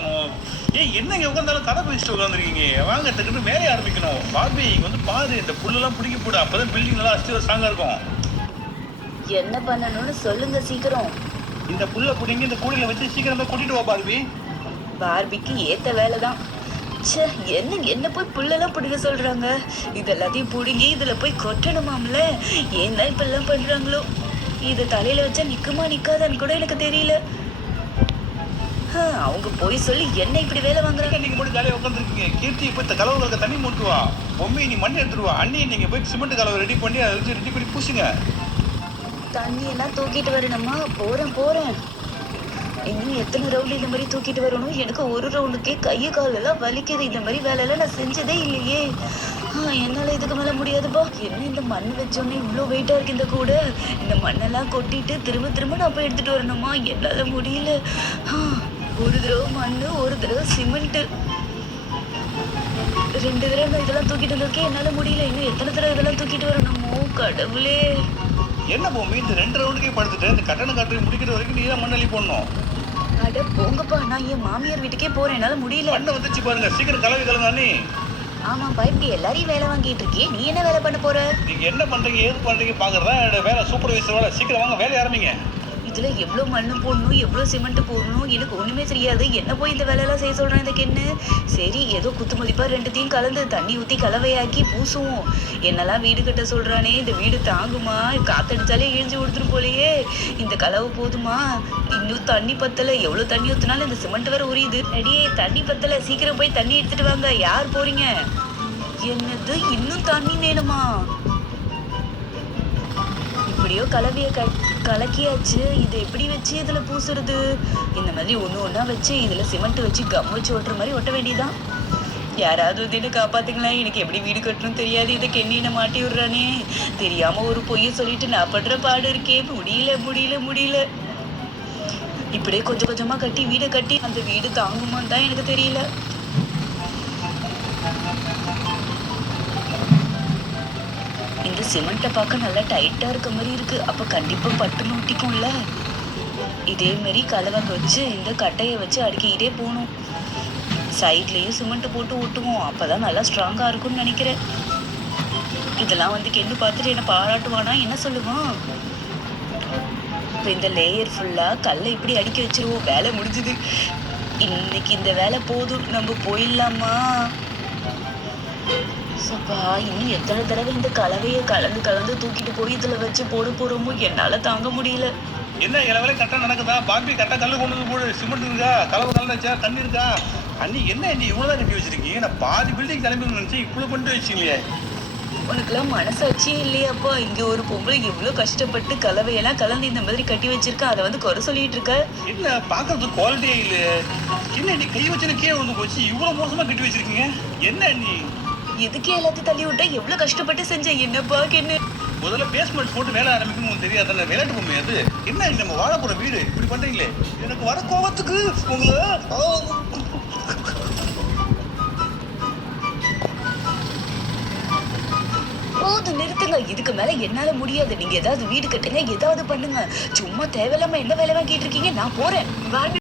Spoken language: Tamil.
காணும். ஏய் என்னங்க உட்காந்தாலும் கதை பேசிட்டு உட்காந்துருக்கீங்க? வாங்க டக்குன்னு வேலையை ஆரம்பிக்கணும். பார்பி இங்க வந்து பாரு, இந்த புல்லெல்லாம் பிடிக்க போடு, அப்பதான் பில்டிங் நல்லா அஸ்தி ஸ்ட்ராங்கா இருக்கும். என்ன பண்ணணும்னு சொல்லுங்க சீக்கிரம். இந்த புல்லை பிடிங்கி இந்த கூடையில வச்சு சீக்கிரமா கூட்டிட்டு வா பார்பி. பார்பிக்கு ஏத்த வேலைதான். ச்சே, என்ன போய் புல்லெல்லாம் பிடிக்க சொல்றாங்க. இது எல்லாத்தையும் பிடுங்கி இதுல போய் கொட்டணுமாம்ல. ஏன் தான் இப்ப எல்லாம் பண்றாங்களோ. இது தலையில வச்சா நிக்குமா நிக்காதான்னு கூட எனக்கு தெரியல. அவங்க போய் சொல்லி என்ன இப்படி வேலை வாங்குறாங்க. நீங்க மட்டும் ஜாலியா உட்காந்துருக்கீங்க. கீர்த்தி போய் இந்த கலவை கலக்க தண்ணி மூட்டுவா. பொம்மையை நீ மண்ணை எடுத்துருவா. அண்ணி நீங்க போய் சிமெண்ட் கலவை ரெடி பண்ணி அதை வச்சு ரெடி பண்ணி பூசுங்க. தண்ணி எல்லாம் தூக்கிட்டு வரணுமா? போறேன். இன்னும் எத்தனை ரவுண்டு இந்த மாதிரி தூக்கிட்டு வரணும்? எனக்கு ஒரு ரவுண்டுக்கே கையை காலெல்லாம் வலிக்குது. இந்த மாதிரி வேலையெல்லாம் நான் செஞ்சதே இல்லையே. என்னால இதுக்கு மேல முடியாதுப்பா. என்ன இந்த மண் வச்சோன்னே இவ்வளோ வெயிட்டா இருக்கு இந்த கூட. இந்த மண்ணெல்லாம் கொட்டிட்டு திரும்ப நான் போய் எடுத்துட்டு வரணுமா? என்னால முடியல. ஒரு தடவை மண்ணு, ஒரு தடவை சிமெண்ட், 2 தடவை நான் இதெல்லாம் தூக்கிட்டு வந்திருக்கேன். என்னால முடியல. இன்னும் எத்தனை தடவை இதெல்லாம் தூக்கிட்டு வரணுமோ கடவுளே. என்ன பொம்மை இந்த 2 ரவுண்டுக்கே படுத்துட்டு இந்த கட்டணம் காட்டு முடிக்கிற வரைக்கும் நீ தான் மண்ணள்ளி போடணும். அட போங்கப்பா, நான் என் மாமியார் வீட்டுக்கே போறேன். என்னால முடியல. மண்ணை வந்துச்சு பாருங்க, சீக்கிரம் கலவை கலந்தானே. ஆமாப்பா, இப்படி எல்லாரையும் வேலை வாங்கிட்டு இருக்கே, நீ என்ன வேலை பண்ண போற? நீங்க என்ன பண்றீங்க ஏது பண்றீங்க பாக்குறதா வேலை. சூப்பர்வைசர் வேலை. சீக்கிரம் வாங்க வேலையை ஆரம்பிங்க. இதுல எவ்வளவு மண்ணு போடணும், எவ்வளவு சிமெண்ட் போடணும் எனக்கு ஒண்ணுமே தெரியாது. என்ன போய் இந்த வேலையெல்லாம் செய்ய சொல்றேன் இதுக்கு என்ன? சரி, ஏதோ குத்து மதிப்பா 2த்தையும் கலந்து தண்ணி ஊத்தி கலவையாக்கி பூசுவோம். என்னெல்லாம் வீடு கட்ட சொல்றானே, இந்த வீடு தாங்குமா? காத்தடிச்சாலே இழிஞ்சு கொடுத்துரும் போலயே. இந்த கலவை போதுமா? இன்னும் தண்ணி பத்தல. எவ்வளவு தண்ணி ஊத்தினாலும் இந்த சிமெண்ட் வேற உரியுது. அடியே தண்ணி பத்தல, சீக்கிரம் போய் தண்ணி எடுத்துட்டு வாங்க. யார் போறீங்க? என்னது, இன்னும் தண்ணி வேணுமா? இப்படியோ கலவைய கலக்கியாச்சு. இதை எப்படி வச்சு இதுல பூசுறது? இந்த மாதிரி ஒண்ணா வச்சு இதுல சிமெண்ட் வச்சு கம் வச்சு ஒட்டுற மாதிரி ஒட்ட வேண்டியதான். யாராவது வந்து காப்பாத்துங்களா, எனக்கு எப்படி வீடு கட்டணும் தெரியாது. இதை கெண்ணின மாட்டி விடுறானே. தெரியாம ஒரு பொய்ய சொல்லிட்டு நான் படுற பாடு இருக்கே. முடியல. இப்படியே கொஞ்சம் கொஞ்சமா கட்டி வீடை கட்டி அந்த வீடு தாங்குமான்னு தான் எனக்கு தெரியல. இந்த சிமெண்ட்டை பார்க்க நல்லா டைட்டா இருக்க மாதிரி இருக்கு. அப்ப கண்டிப்பா பட்டுன்னு ஒட்டிக்கும்ல. இதே மாதிரி கலவை வச்சு இந்த கட்டையை வச்சு அடுக்கிக்கிட்டே போகணும். சைட்லயும் சிமெண்ட் போட்டு ஒட்டுவோம். அப்பதான் நல்லா ஸ்ட்ராங்கா இருக்கும்னு நினைக்கிறேன். இதெல்லாம் வந்து கெண்டு பார்த்துட்டு என்ன பாராட்டுவானா? என்ன சொல்லுவான்? இப்ப இந்த லேயர் ஃபுல்லா கல்லை இப்படி அடுக்கி வச்சிருவோம். வேலை முடிஞ்சுது. இன்னைக்கு இந்த வேலை போதும், நம்ம போயிடலாமா? சப்பா, இன்னும் எத்தனை தடவை இந்த கலவையை கலந்து தூக்கிட்டு போய் இதுல வச்சு போட போறோமோ? என்னால தாங்க முடியல. என்ன இளவலை கரெக்டா நடக்குதா? பார்பி கரெக்டா கல்லு கொண்டு வந்து போடு. சிமெண்ட் இருக்கா? கலவை கலந்துச்சா? தண்ணி இருக்கா? அண்ணி என்ன நீ இவ்வளவுதான் கட்டி வச்சிருக்கீங்க? நான் பாதி பில்டிங் கிளம்பி நினைச்சு இவ்வளவு பண்ணிட்டு வச்சிங்களே. உனக்குலாம் மனசாட்சியே இல்லையாப்பா? இங்க ஒரு பொம்பளை இவ்வளவு கஷ்டப்பட்டு கலவையெல்லாம் கலந்து இந்த மாதிரி கட்டி வச்சிருக்க, அதை வந்து குறை சொல்லிட்டு இருக்க? என்ன பாக்குறது குவாலிட்டியே இல்ல. என்ன நீ கை வச்சு கீழே வந்து போச்சு, இவ்வளவு மோசமா கட்டி வச்சிருக்கீங்க? என்ன நீ எதுக்கே எல்லாத்தையும் தள்ளி விட்டா? எவ்வளவு கஷ்டப்பட்டு செஞ்சேன். என்னப்பா என்ன? முதல்ல பேஸ்மெண்ட் போட்டு வேலை ஆரம்பிக்கணும் தெரியாது. விளையாட்டு பொம்மை அது. என்ன நம்ம வாழ போற வீடு இப்படி பண்றீங்களே? எனக்கு வர கோபத்துக்கு உங்களை போதும், நிறுத்துங்க. இதுக்கு மேல என்னால முடியாது. நீங்க ஏதாவது வீடு கட்டுங்க, ஏதாவது பண்ணுங்க. சும்மா தேவையில்லாம என்ன வேலை வாங்கிட்டு இருக்கீங்க? நான் போறேன்.